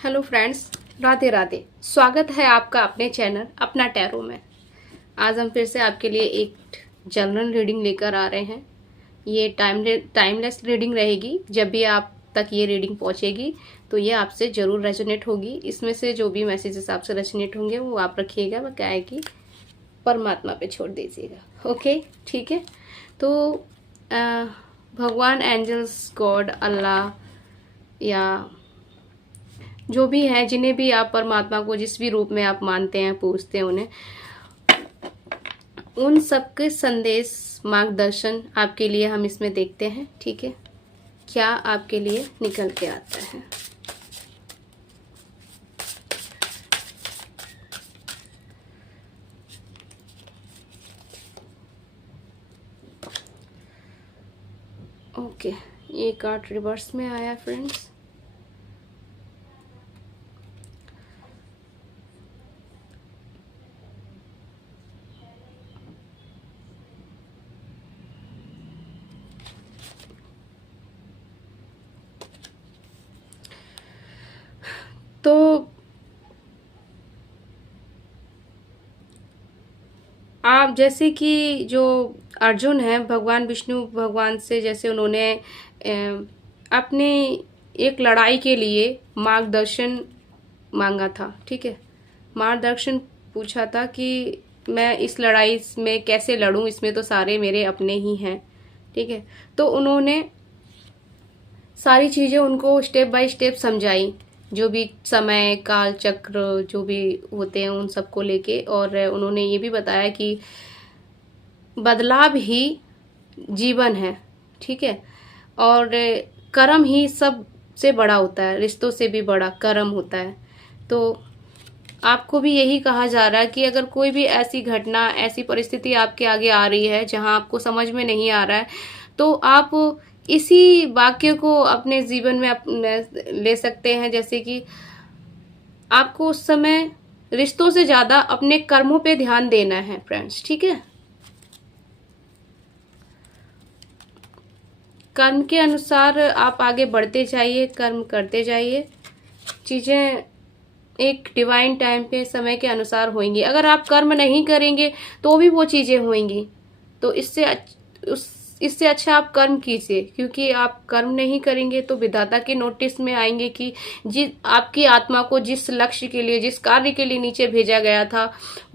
Hello friends, Radhe Radhe. स्वागत है आपका अपने चैनल अपना टैरो में। आज हम फिर से आपके लिए एक जनरल रीडिंग लेकर आ रहे हैं। ये टाइमलेस रीडिंग रहेगी। जब भी आप तक ये रीडिंग पहुंचेगी तो ये आपसे ज़रूर रेजोनेट होगी। इसमें से जो भी मैसेजेस आपसे रेजोनेट होंगे वो आप रखिएगा, वो क्या है कि परमात्मा पे छोड़ दीजिएगा। ओके, ठीक है। तो भगवान, एंजल्स, गॉड, अल्लाह या जो भी है, जिन्हें भी आप परमात्मा को जिस भी रूप में आप मानते हैं, पूजते हैं उन्हें, उन सबके संदेश, मार्गदर्शन आपके लिए हम इसमें देखते हैं। ठीक है, क्या आपके लिए निकल के आता है। ओके, ये कार्ड रिवर्स में आया फ्रेंड्स। तो आप जैसे कि जो अर्जुन है, भगवान विष्णु भगवान से जैसे उन्होंने अपने एक लड़ाई के लिए मार्गदर्शन मांगा था। ठीक है, मार्गदर्शन पूछा था कि मैं इस लड़ाई में कैसे लड़ूं, इसमें तो सारे मेरे अपने ही हैं। ठीक है, तो उन्होंने सारी चीज़ें उनको स्टेप बाय स्टेप समझाई, जो भी समय काल चक्र जो भी होते हैं उन सबको लेके। और उन्होंने ये भी बताया कि बदलाव ही जीवन है। ठीक है, और कर्म ही सबसे बड़ा होता है, रिश्तों से भी बड़ा कर्म होता है। तो आपको भी यही कहा जा रहा है कि अगर कोई भी ऐसी घटना, ऐसी परिस्थिति आपके आगे आ रही है जहां आपको समझ में नहीं आ रहा है, तो आप इसी वाक्य को अपने जीवन में ले सकते हैं। जैसे कि आपको उस समय रिश्तों से ज्यादा अपने कर्मों पे ध्यान देना है फ्रेंड्स। ठीक है, कर्म के अनुसार आप आगे बढ़ते जाइए, कर्म करते जाइए। चीजें एक डिवाइन टाइम पे, समय के अनुसार होंगी। अगर आप कर्म नहीं करेंगे तो भी वो चीजें होंगी। तो इससे अच्छा आप कर्म कीजिए, क्योंकि आप कर्म नहीं करेंगे तो विधाता के नोटिस में आएंगे कि जिस आपकी आत्मा को जिस लक्ष्य के लिए, जिस कार्य के लिए नीचे भेजा गया था,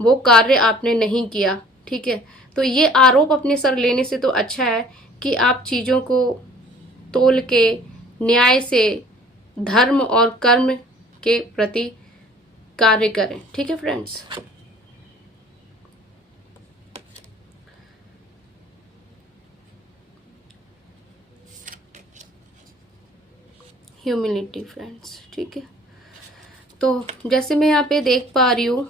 वो कार्य आपने नहीं किया। ठीक है, तो ये आरोप अपने सर लेने से तो अच्छा है कि आप चीजों को तोल के न्याय से धर्म और कर्म के प्रति कार्य करें। ठीक है फ्रेंड्स, ह्यूमिलिटी फ्रेंड्स। ठीक है, तो जैसे मैं यहाँ पे देख पा रही हूँ,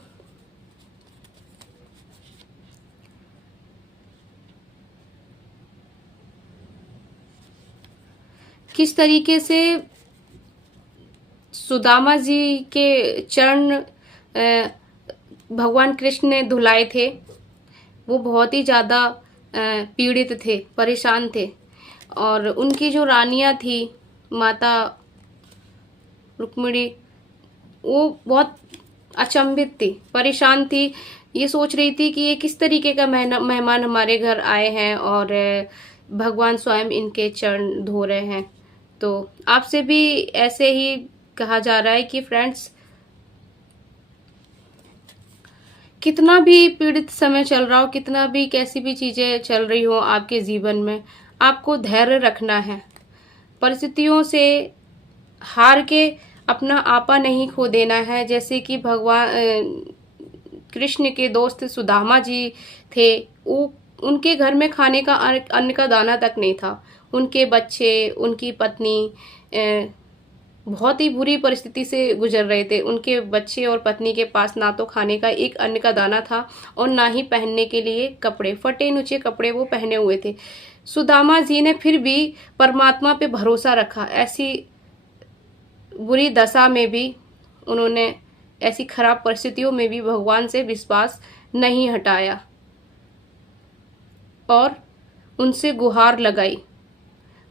किस तरीके से सुदामा जी के चरण भगवान कृष्ण ने धुलाए थे। वो बहुत ही ज्यादा पीड़ित थे, परेशान थे। और उनकी जो रानियां थी, माता रुक्मिणी, वो बहुत अचंभित थी, परेशान थी। ये सोच रही थी कि ये किस तरीके का मेहमान हमारे घर आए हैं और भगवान स्वयं इनके चरण धो रहे हैं। तो आपसे भी ऐसे ही कहा जा रहा है कि फ्रेंड्स, कितना भी पीड़ित समय चल रहा हो, कितना भी कैसी भी चीजें चल रही हो आपके जीवन में, आपको धैर्य रखना है। परिस्थितियों से हार के अपना आपा नहीं खो देना है। जैसे कि भगवान कृष्ण के दोस्त सुदामा जी थे, वो उनके घर में खाने का अन्न का दाना तक नहीं था। उनके बच्चे, उनकी पत्नी बहुत ही बुरी परिस्थिति से गुजर रहे थे। उनके बच्चे और पत्नी के पास ना तो खाने का एक अन्न का दाना था और ना ही पहनने के लिए कपड़े, फटे नुचे कपड़े वो पहने हुए थे। सुदामा जी ने फिर भी परमात्मा पे भरोसा रखा। ऐसी बुरी दशा में भी उन्होंने, ऐसी खराब परिस्थितियों में भी भगवान से विश्वास नहीं हटाया और उनसे गुहार लगाई।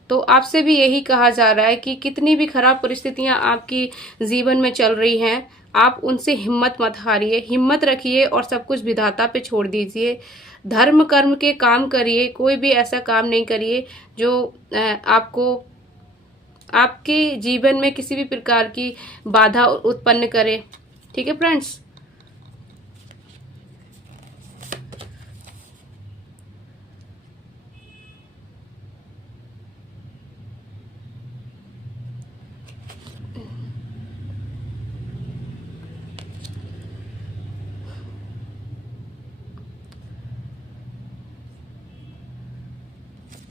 तो आपसे भी यही कहा जा रहा है कि कितनी भी खराब परिस्थितियां आपकी जीवन में चल रही हैं, आप उनसे हिम्मत मत हारिए, हिम्मत रखिए और सब कुछ विधाता पे छोड़ दीजिए। धर्म कर्म के काम करिए, कोई भी ऐसा काम नहीं करिए जो आपको आपके जीवन में किसी भी प्रकार की बाधा उत्पन्न करे। ठीक है फ्रेंड्स।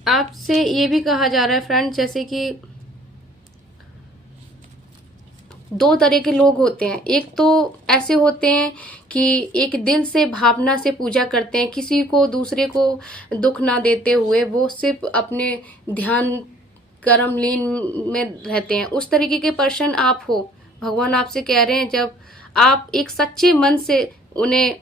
आपसे ये भी कहा जा रहा है फ्रेंड्स, जैसे कि दो तरह के लोग होते हैं। एक तो ऐसे होते हैं कि एक दिल से भावना से पूजा करते हैं, किसी को दूसरे को दुख ना देते हुए वो सिर्फ अपने ध्यान कर्म लीन में रहते हैं। उस तरीके के पर्सन आप हो। भगवान आपसे कह रहे हैं, जब आप एक सच्चे मन से उन्हें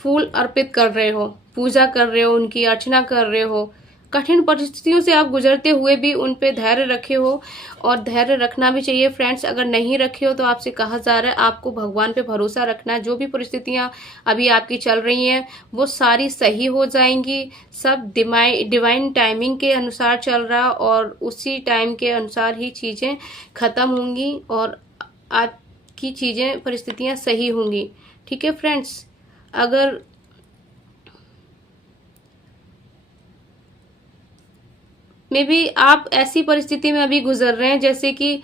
फूल अर्पित कर रहे हो, पूजा कर रहे हो, उनकी अर्चना कर रहे हो, कठिन परिस्थितियों से आप गुजरते हुए भी उन पे धैर्य रखे हो, और धैर्य रखना भी चाहिए फ्रेंड्स। अगर नहीं रखे हो तो आपसे कहा जा रहा है आपको भगवान पे भरोसा रखना है। जो भी परिस्थितियां अभी आपकी चल रही हैं वो सारी सही हो जाएंगी। सब डिवाइन टाइमिंग के अनुसार चल रहा, और उसी टाइम के अनुसार ही चीजें खत्म होंगी और आपकी चीजें परिस्थितियां सही होंगी। ठीक है फ्रेंड्स। अगर मे बी आप ऐसी परिस्थिति में अभी गुजर रहे हैं, जैसे कि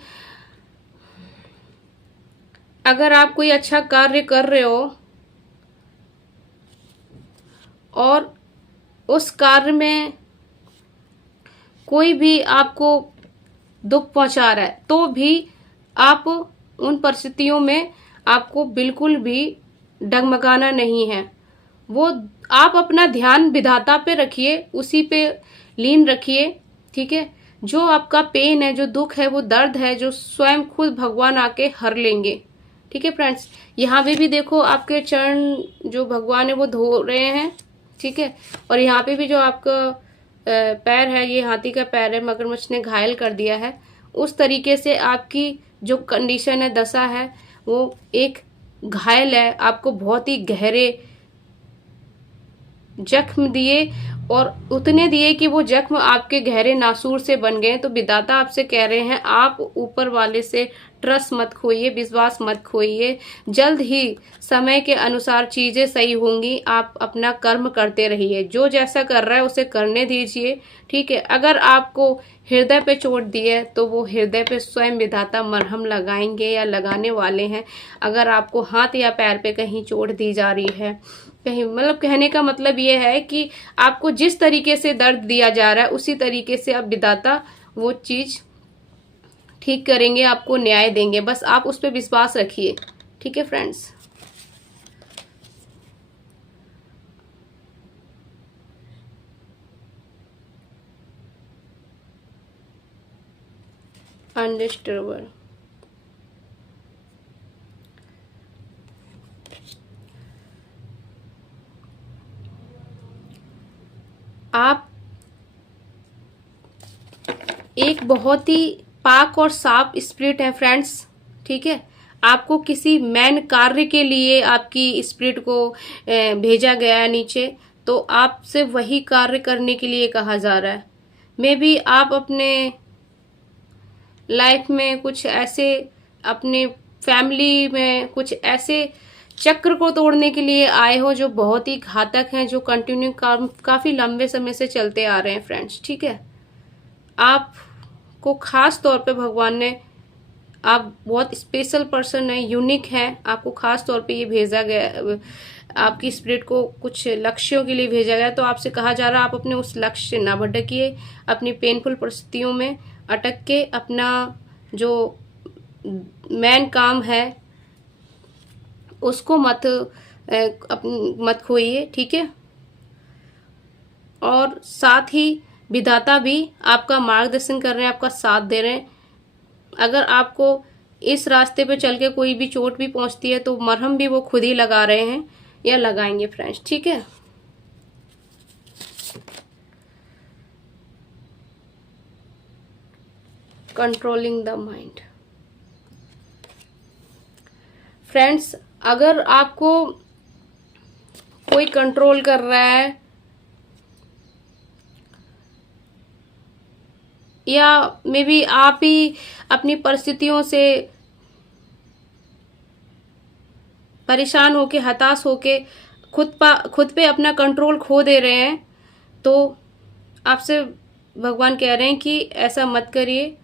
अगर आप कोई अच्छा कार्य कर रहे हो और उस कार्य में कोई भी आपको दुख पहुंचा रहा है, तो भी आप उन परिस्थितियों में आपको बिल्कुल भी डगमगाना नहीं है। वो आप अपना ध्यान विधाता पे रखिए, उसी पे लीन रखिए। ठीक है। जो आपका पेन है, जो दुख है, वो दर्द है, जो स्वयं खुद भगवान आके हर लेंगे। ठीक है फ्रेंड्स। यहाँ पे भी देखो आपके चरण जो भगवान है वो धो रहे हैं। ठीक है। और यहाँ पे भी जो आपका पैर है, ये हाथी का पैर है, मगरमच्छ ने घायल कर दिया है। उस तरीके से आपकी जो कंडीशन है, दशा है, वो एक घायल है। आपको बहुत ही गहरे जख्म दिए, और उतने दिए कि वो जख्म आपके गहरे नासूर से बन गए। तो विधाता आपसे कह रहे हैं आप ऊपर वाले से ट्रस्ट मत खोइए, विश्वास मत खोइए। जल्द ही समय के अनुसार चीजें सही होंगी। आप अपना कर्म करते रहिए, जो जैसा कर रहा है उसे करने दीजिए। ठीक है। अगर आपको हृदय पे चोट दी है तो वो हृदय पे स्वयं विधाता मरहम लगाएंगे या लगाने वाले हैं। अगर आपको हाथ या पैर पे कहीं चोट दी जा रही है, कहीं, मतलब कहने का मतलब ये है कि आपको जिस तरीके से दर्द दिया जा रहा है उसी तरीके से अब विधाता वो चीज ठीक करेंगे, आपको न्याय देंगे। बस आप उस पर विश्वास रखिए। ठीक है फ्रेंड्स। अनडिस्टर्बर। आप एक बहुत ही पाक और साफ स्पिरिट है फ्रेंड्स। ठीक है। आपको किसी मैन कार्य के लिए आपकी स्पिरिट को भेजा गया है नीचे, तो आपसे वही कार्य करने के लिए कहा जा रहा है। मे बी आप अपने लाइफ में कुछ ऐसे, अपने फैमिली में कुछ ऐसे चक्र को तोड़ने के लिए आए हो जो बहुत ही घातक हैं, जो कंटिन्यू काफी लंबे समय से चलते आ रहे हैं फ्रेंड्स। ठीक है। आपको खास तौर पे भगवान ने, आप बहुत स्पेशल पर्सन है, यूनिक है, आपको खास तौर पे ये भेजा गया, आपकी स्पिरिट को कुछ लक्ष्यों के लिए भेजा गया। तो आपसे कहा जा रहा है आप अपने उस लक्ष्य से ना भटकिए, अपनी पेनफुल परिस्थितियों में अटक के अपना जो मेन काम है उसको मत खोइए। ठीक है। और साथ ही विधाता भी आपका मार्गदर्शन कर रहे हैं, आपका साथ दे रहे हैं। अगर आपको इस रास्ते पे चल के कोई भी चोट भी पहुंचती है तो मरहम भी वो खुद ही लगा रहे हैं या लगाएंगे फ्रेंड्स। ठीक है। Controlling the mind. फ्रेंड्स, अगर आपको कोई कंट्रोल कर रहा है या मे बी आप ही अपनी परिस्थितियों से परेशान होके, हताश होके खुद पे अपना कंट्रोल खो दे रहे हैं, तो आपसे भगवान कह रहे हैं कि ऐसा मत करिए,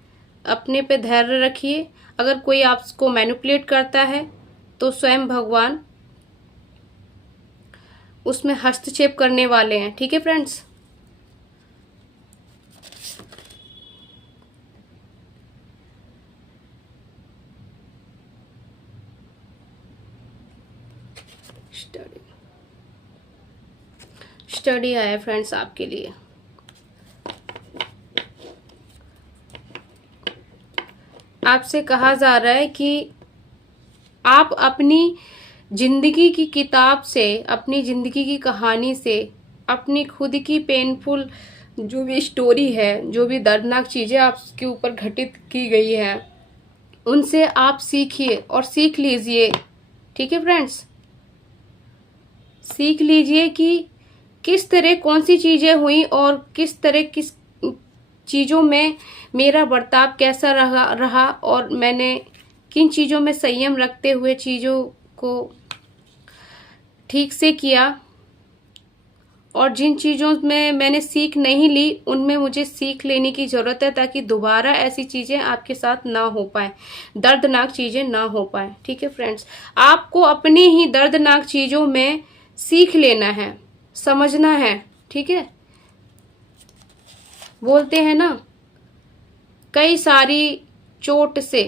अपने पे धैर्य रखिए। अगर कोई आपको मैनिपुलेट करता है तो स्वयं भगवान उसमें हस्तक्षेप करने वाले हैं। ठीक है फ्रेंड्स। स्टडी आया फ्रेंड्स आपके लिए। आपसे कहा जा रहा है कि आप अपनी जिंदगी की किताब से, अपनी जिंदगी की कहानी से, अपनी खुद की पेनफुल जो भी स्टोरी है, जो भी दर्दनाक चीजें आपके ऊपर घटित की गई है, उनसे आप सीखिए और सीख लीजिए। ठीक है फ्रेंड्स, सीख लीजिए कि किस तरह कौन सी चीजें हुई और किस तरह किस चीजों में मेरा बर्ताव कैसा रहा और मैंने किन चीजों में संयम रखते हुए चीजों को ठीक से किया, और जिन चीजों में मैंने सीख नहीं ली उनमें मुझे सीख लेने की जरूरत है, ताकि दोबारा ऐसी चीजें आपके साथ ना हो पाए, दर्दनाक चीजें ना हो पाए। ठीक है फ्रेंड्स, आपको अपनी ही दर्दनाक चीजों में सीख लेना है, समझना है। ठीक है, बोलते हैं ना, कई सारी चोट से,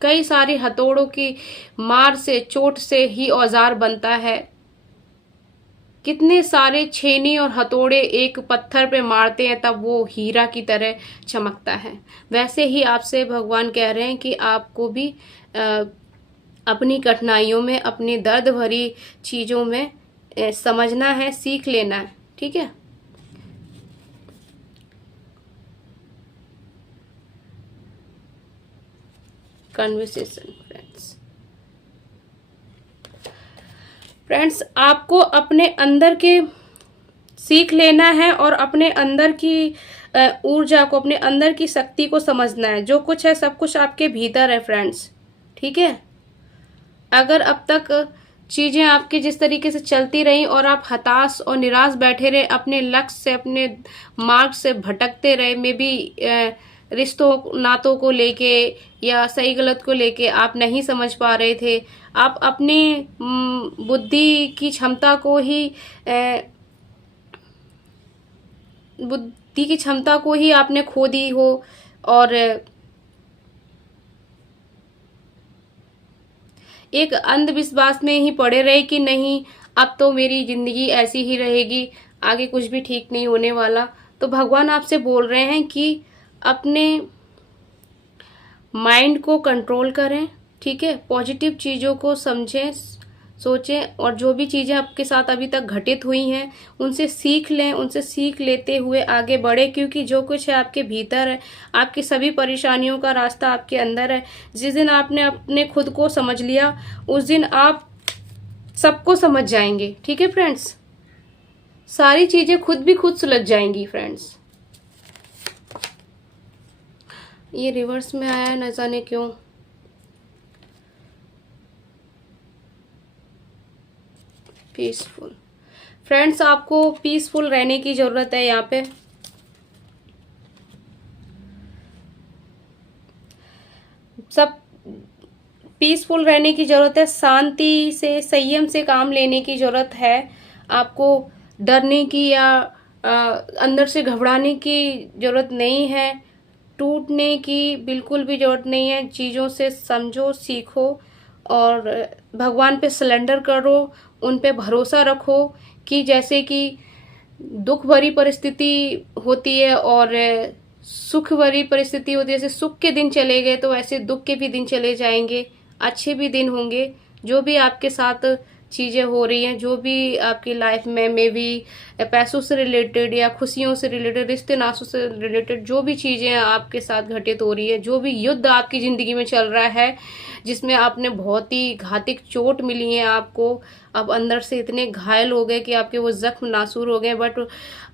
कई सारी हथौड़ों की मार से, चोट से ही औजार बनता है। कितने सारे छेनी और हथौड़े एक पत्थर पे मारते हैं तब वो हीरा की तरह चमकता है। वैसे ही आपसे भगवान कह रहे हैं कि आपको भी अपनी कठिनाइयों में, अपनी दर्द भरी चीजों में समझना है, सीख लेना है। ठीक है, कन्वर्सेशन फ्रेंड्स, आपको अपने अंदर के सीख लेना है और अपने अंदर की ऊर्जा को, अपने अंदर की शक्ति को समझना है। जो कुछ है सब कुछ आपके भीतर है फ्रेंड्स। ठीक है, अगर अब तक चीजें आपके जिस तरीके से चलती रही और आप हताश और निराश बैठे रहे, अपने लक्ष्य से, अपने मार्ग से भटकते रहे, मे बी रिश्तों नातों को लेके या सही गलत को लेके आप नहीं समझ पा रहे थे, आप अपनी बुद्धि की क्षमता को ही आपने खो दी हो, और एक अंधविश्वास में ही पड़े रहे कि नहीं, अब तो मेरी जिंदगी ऐसी ही रहेगी, आगे कुछ भी ठीक नहीं होने वाला। तो भगवान आपसे बोल रहे हैं कि अपने माइंड को कंट्रोल करें। ठीक है, पॉजिटिव चीज़ों को समझें, सोचें, और जो भी चीज़ें आपके साथ अभी तक घटित हुई हैं उनसे सीख लें, उनसे सीख लेते हुए आगे बढ़े, क्योंकि जो कुछ है आपके भीतर है, आपकी सभी परेशानियों का रास्ता आपके अंदर है। जिस दिन आपने अपने खुद को समझ लिया उस दिन आप सबको समझ जाएंगे। ठीक है फ्रेंड्स, सारी चीज़ें खुद भी खुद सुलझ जाएंगी फ्रेंड्स। ये रिवर्स में आया न जाने क्यों। पीसफुल फ्रेंड्स, आपको पीसफुल रहने की जरूरत है। यहाँ पे सब पीसफुल रहने की जरूरत है, शांति से, संयम से काम लेने की जरूरत है। आपको डरने की या अंदर से घबराने की जरूरत नहीं है, टूटने की बिल्कुल भी जरूरत नहीं है। चीज़ों से समझो, सीखो और भगवान पे सरेंडर करो, उन पे भरोसा रखो कि जैसे कि दुख भरी परिस्थिति होती है और सुख भरी परिस्थिति होती है। जैसे सुख के दिन चले गए तो वैसे दुख के भी दिन चले जाएंगे, अच्छे भी दिन होंगे। जो भी आपके साथ चीज़ें हो रही हैं, जो भी आपकी लाइफ में मे बी पैसों से रिलेटेड या खुशियों से रिलेटेड, रिश्ते नातों से रिलेटेड जो भी चीज़ें आपके साथ घटित हो रही है, जो भी युद्ध आपकी ज़िंदगी में चल रहा है, जिसमें आपने बहुत ही घातक चोट मिली है आपको, आप अंदर से इतने घायल हो गए कि आपके वो जख्म नासूर हो गए, बट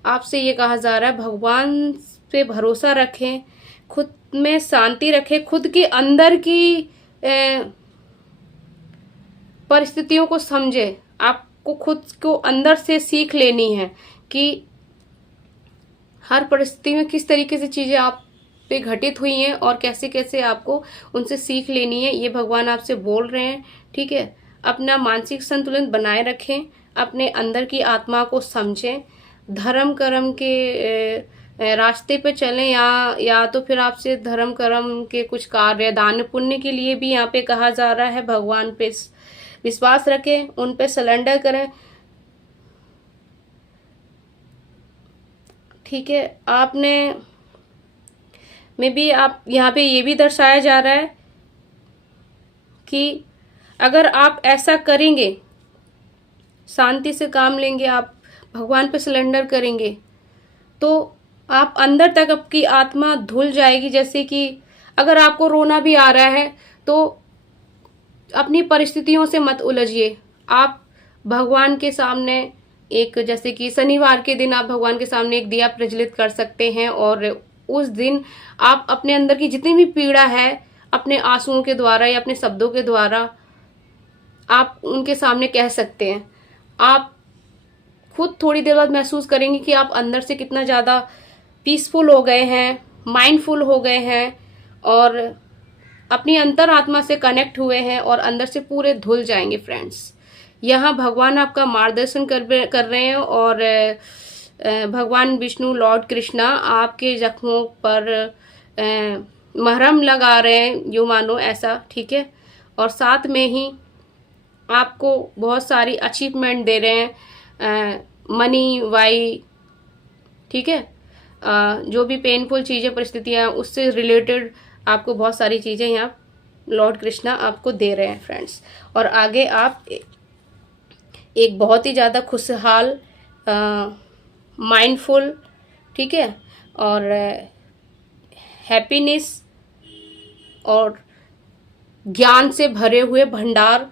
आपसे ये कहा जा रहा है भगवान पे भरोसा रखें, खुद में शांति रखें, खुद के अंदर की परिस्थितियों को समझे। आपको खुद को अंदर से सीख लेनी है कि हर परिस्थिति में किस तरीके से चीजें आप पे घटित हुई हैं और कैसे कैसे आपको उनसे सीख लेनी है, ये भगवान आपसे बोल रहे हैं। ठीक है, अपना मानसिक संतुलन बनाए रखें, अपने अंदर की आत्मा को समझें, धर्म कर्म के रास्ते पे चलें, या तो फिर आपसे धर्म कर्म के कुछ कार्य दान पुण्य के लिए भी यहाँ पे कहा जा रहा है। भगवान पे विश्वास रखें, उन पे सरेंडर करें। ठीक है, आपने में भी आप यहाँ पे ये भी दर्शाया जा रहा है कि अगर आप ऐसा करेंगे, शांति से काम लेंगे, आप भगवान पे सरेंडर करेंगे, तो आप अंदर तक आपकी आत्मा धुल जाएगी। जैसे कि अगर आपको रोना भी आ रहा है तो अपनी परिस्थितियों से मत उलझिए, आप भगवान के सामने एक, जैसे कि शनिवार के दिन आप भगवान के सामने एक दिया प्रज्वलित कर सकते हैं और उस दिन आप अपने अंदर की जितनी भी पीड़ा है अपने आंसुओं के द्वारा या अपने शब्दों के द्वारा आप उनके सामने कह सकते हैं। आप खुद थोड़ी देर बाद महसूस करेंगे कि आप अंदर से कितना ज़्यादा पीसफुल हो गए हैं, माइंडफुल हो गए हैं और अपनी अंतर आत्मा से कनेक्ट हुए हैं और अंदर से पूरे धुल जाएंगे। फ्रेंड्स, यहाँ भगवान आपका मार्गदर्शन कर रहे हैं और भगवान विष्णु लॉर्ड कृष्णा आपके जख्मों पर मरहम लगा रहे हैं, यूँ मानो ऐसा। ठीक है, और साथ में ही आपको बहुत सारी अचीवमेंट दे रहे हैं, मनी वाई। ठीक है, जो भी पेनफुल चीज़ें परिस्थितियाँ उससे रिलेटेड आपको बहुत सारी चीज़ें यहाँ लॉर्ड कृष्णा आपको दे रहे हैं। फ्रेंड्स, और आगे आप एक बहुत ही ज़्यादा खुशहाल, माइंडफुल, ठीक है, और हैप्पीनेस और ज्ञान से भरे हुए भंडार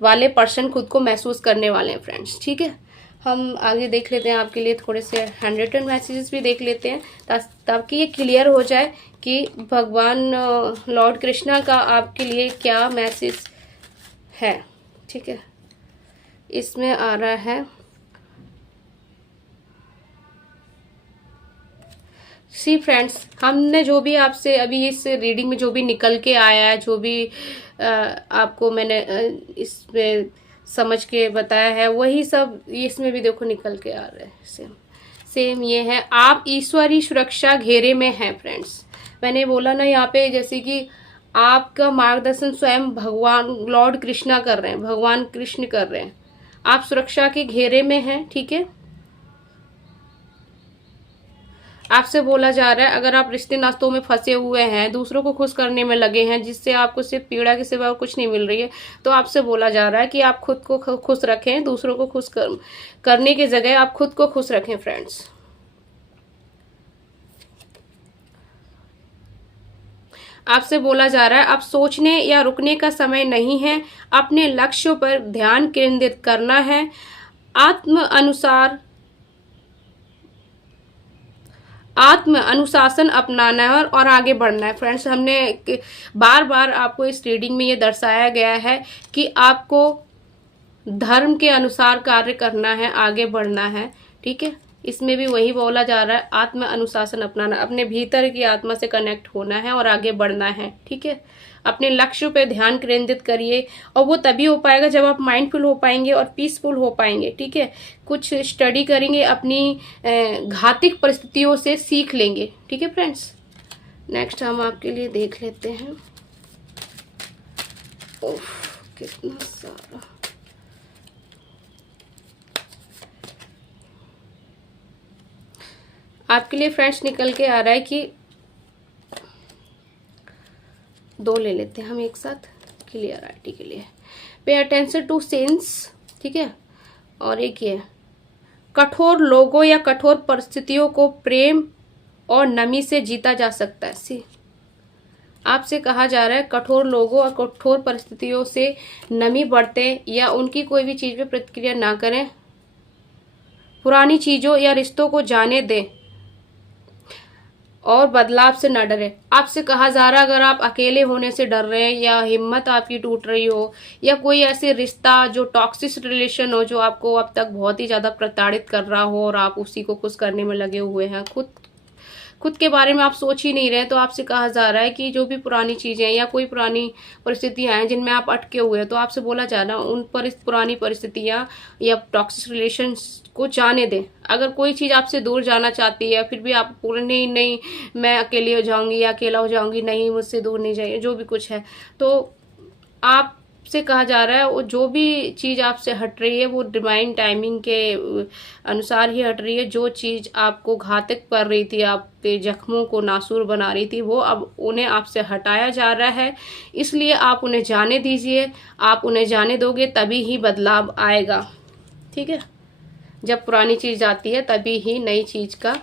वाले पर्सन खुद को महसूस करने वाले हैं। फ्रेंड्स, ठीक है, हम आगे देख लेते हैं, आपके लिए थोड़े से हैंडरिटन मैसेजेस भी देख लेते हैं ताकि ये क्लियर हो जाए कि भगवान लॉर्ड कृष्णा का आपके लिए क्या मैसेज है। ठीक है, इसमें आ रहा है, सी फ्रेंड्स, हमने जो भी आपसे अभी इस रीडिंग में जो भी निकल के आया है, जो भी आपको मैंने इसमें समझ के बताया है, वही सब इसमें भी देखो निकल के आ रहा है। सेम ये है, आप ईश्वरी सुरक्षा घेरे में हैं। फ्रेंड्स, मैंने बोला ना यहाँ पे, जैसे कि आपका मार्गदर्शन स्वयं भगवान लॉर्ड कृष्णा कर रहे हैं, भगवान कृष्ण कर रहे हैं, आप सुरक्षा के घेरे में हैं। ठीक है, आपसे बोला जा रहा है अगर आप रिश्ते नातों में फंसे हुए हैं, दूसरों को खुश करने में लगे हैं, जिससे आपको सिर्फ पीड़ा के सिवा कुछ नहीं मिल रही है, तो आपसे बोला जा रहा है कि आप खुद को खुश रखें, दूसरों को खुश करने की जगह आप खुद को खुश रखें। फ्रेंड्स, आपसे बोला जा रहा है अब सोचने या रुकने का समय नहीं है, अपने लक्ष्यों पर ध्यान केंद्रित करना है, आत्म अनुशासन अपनाना है और आगे बढ़ना है। फ्रेंड्स, हमने बार बार आपको इस रीडिंग में ये दर्शाया गया है कि आपको धर्म के अनुसार कार्य करना है, आगे बढ़ना है। ठीक है, इसमें भी वही बोला जा रहा है, आत्म अनुशासन अपनाना, अपने भीतर की आत्मा से कनेक्ट होना है और आगे बढ़ना है। ठीक है, अपने लक्ष्य पे ध्यान केंद्रित करिए और वो तभी हो पाएगा जब आप माइंडफुल हो पाएंगे और पीसफुल हो पाएंगे। ठीक है, कुछ स्टडी करेंगे, अपनी घातक परिस्थितियों से सीख लेंगे। ठीक है फ्रेंड्स, नेक्स्ट हम आपके लिए देख लेते हैं। ओह, कितना सारा, आपके लिए फ्रेंड्स निकल के आ रहा है कि दो ले लेते हैं हम एक साथ क्लियरिटी के लिए। पे अटेंशन टू सेंस, ठीक है। और एक ये कठोर लोगों या कठोर परिस्थितियों को प्रेम और नमी से जीता जा सकता है। सी आपसे कहा जा रहा है कठोर लोगों और कठोर परिस्थितियों से नमी बरतें या उनकी कोई भी चीज पे प्रतिक्रिया ना करें, पुरानी चीजों या रिश्तों को जाने दें और बदलाव से न डरे। आपसे कहा जा रहा है अगर आप अकेले होने से डर रहे हैं या हिम्मत आपकी टूट रही हो या कोई ऐसे रिश्ता जो टॉक्सिक रिलेशन हो जो आपको अब तक बहुत ही ज्यादा प्रताड़ित कर रहा हो और आप उसी को खुश करने में लगे हुए हैं, खुद के बारे में आप सोच ही नहीं रहे, तो आपसे कहा जा रहा है कि जो भी पुरानी चीजें हैं या कोई पुरानी परिस्थितियां हैं जिनमें आप अटके हुए हैं, तो आपसे बोला जा रहा है उन पर पुरानी परिस्थितियां या टॉक्सिक रिलेशन को जाने दें। अगर कोई चीज आपसे दूर जाना चाहती है फिर भी आप पूरे नहीं मैं अकेली हो जाऊंगी या अकेला हो जाऊंगी, नहीं मुझसे दूर नहीं जाइए, जो भी कुछ है, तो आप से कहा जा रहा है वो जो भी चीज आपसे हट रही है वो डिवाइन टाइमिंग के अनुसार ही हट रही है। जो चीज आपको घातक कर रही थी, आपके जख्मों को नासूर बना रही थी, वो अब उन्हें आपसे हटाया जा रहा है, इसलिए आप उन्हें जाने दीजिए। आप उन्हें जाने दोगे तभी ही बदलाव आएगा, ठीक है। जब पुरानी चीज आती है तभी ही नई चीज का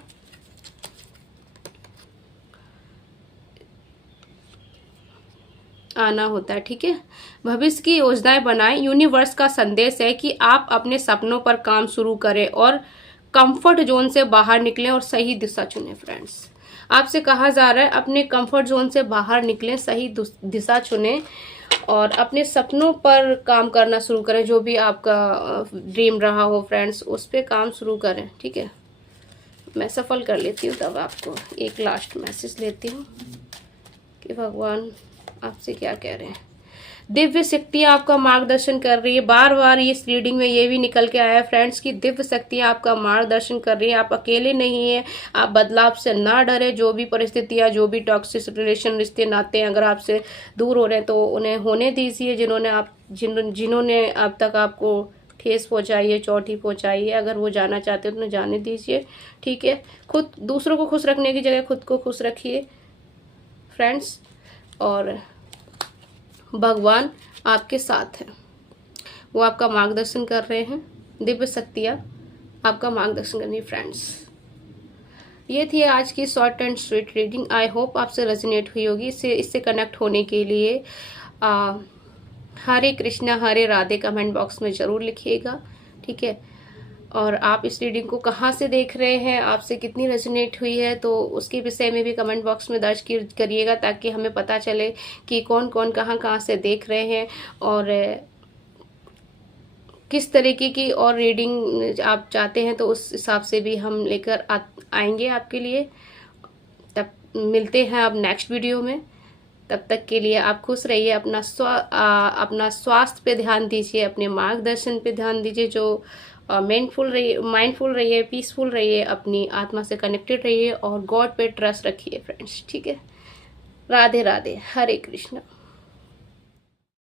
आना होता है, ठीक है। भविष्य की योजनाएं बनाएं। यूनिवर्स का संदेश है कि आप अपने सपनों पर काम शुरू करें और कंफर्ट जोन से बाहर निकलें और सही दिशा चुनें। फ्रेंड्स, आपसे कहा जा रहा है अपने कंफर्ट जोन से बाहर निकलें, सही दिशा चुनें और अपने सपनों पर काम करना शुरू करें। जो भी आपका ड्रीम रहा हो फ्रेंड्स, उस पर काम शुरू करें, ठीक है। मैं सफल कर लेती हूँ, तब आपको एक लास्ट मैसेज लेती हूँ कि भगवान आपसे क्या कह रहे हैं। दिव्य शक्तियां आपका मार्गदर्शन कर रही है। बार बार इस रीडिंग में ये भी निकल के आया है फ्रेंड्स कि दिव्य शक्तियां आपका मार्गदर्शन कर रही है। आप अकेले नहीं हैं, आप बदलाव से ना डरे। जो भी परिस्थितियां, जो भी टॉक्सिक रिलेशन, रिश्ते नाते अगर आपसे दूर हो रहे हैं तो उन्हें होने दीजिए। जिन्होंने अब तक आपको ठेस पहुंचाई है, चोटी पहुंचाई है, अगर वो जाना चाहते हैं तो उन्हें जाने दीजिए, ठीक है। खुद दूसरों को खुश रखने की जगह खुद को खुश रखिए फ्रेंड्स, और भगवान आपके साथ है, वो आपका मार्गदर्शन कर रहे हैं। दिव्य शक्तियाँ आपका मार्गदर्शन कर रही हैं फ्रेंड्स। ये थी आज की short and sweet reading. I hope आपसे रेजोनेट हुई होगी। इससे कनेक्ट होने के लिए हरे कृष्णा हरे राधे कमेंट बॉक्स में ज़रूर लिखिएगा, ठीक है। और आप इस रीडिंग को कहाँ से देख रहे हैं, आपसे कितनी रेजोनेट हुई है, तो उसके विषय में भी कमेंट बॉक्स में दर्ज करिएगा, ताकि हमें पता चले कि कौन कौन कहाँ से देख रहे हैं और किस तरीके की और रीडिंग आप चाहते हैं, तो उस हिसाब से भी हम लेकर आएंगे आपके लिए। तब मिलते हैं अब नेक्स्ट वीडियो में। तब तक के लिए आप खुश रहिए, अपना स्वास्थ्य पे ध्यान दीजिए, अपने मार्गदर्शन पे ध्यान दीजिए, जो माइंडफुल रहिए, पीसफुल रहिए, अपनी आत्मा से कनेक्टेड रहिए और गॉड पे ट्रस्ट रखिए फ्रेंड्स, ठीक है। राधे राधे, हरे कृष्णा।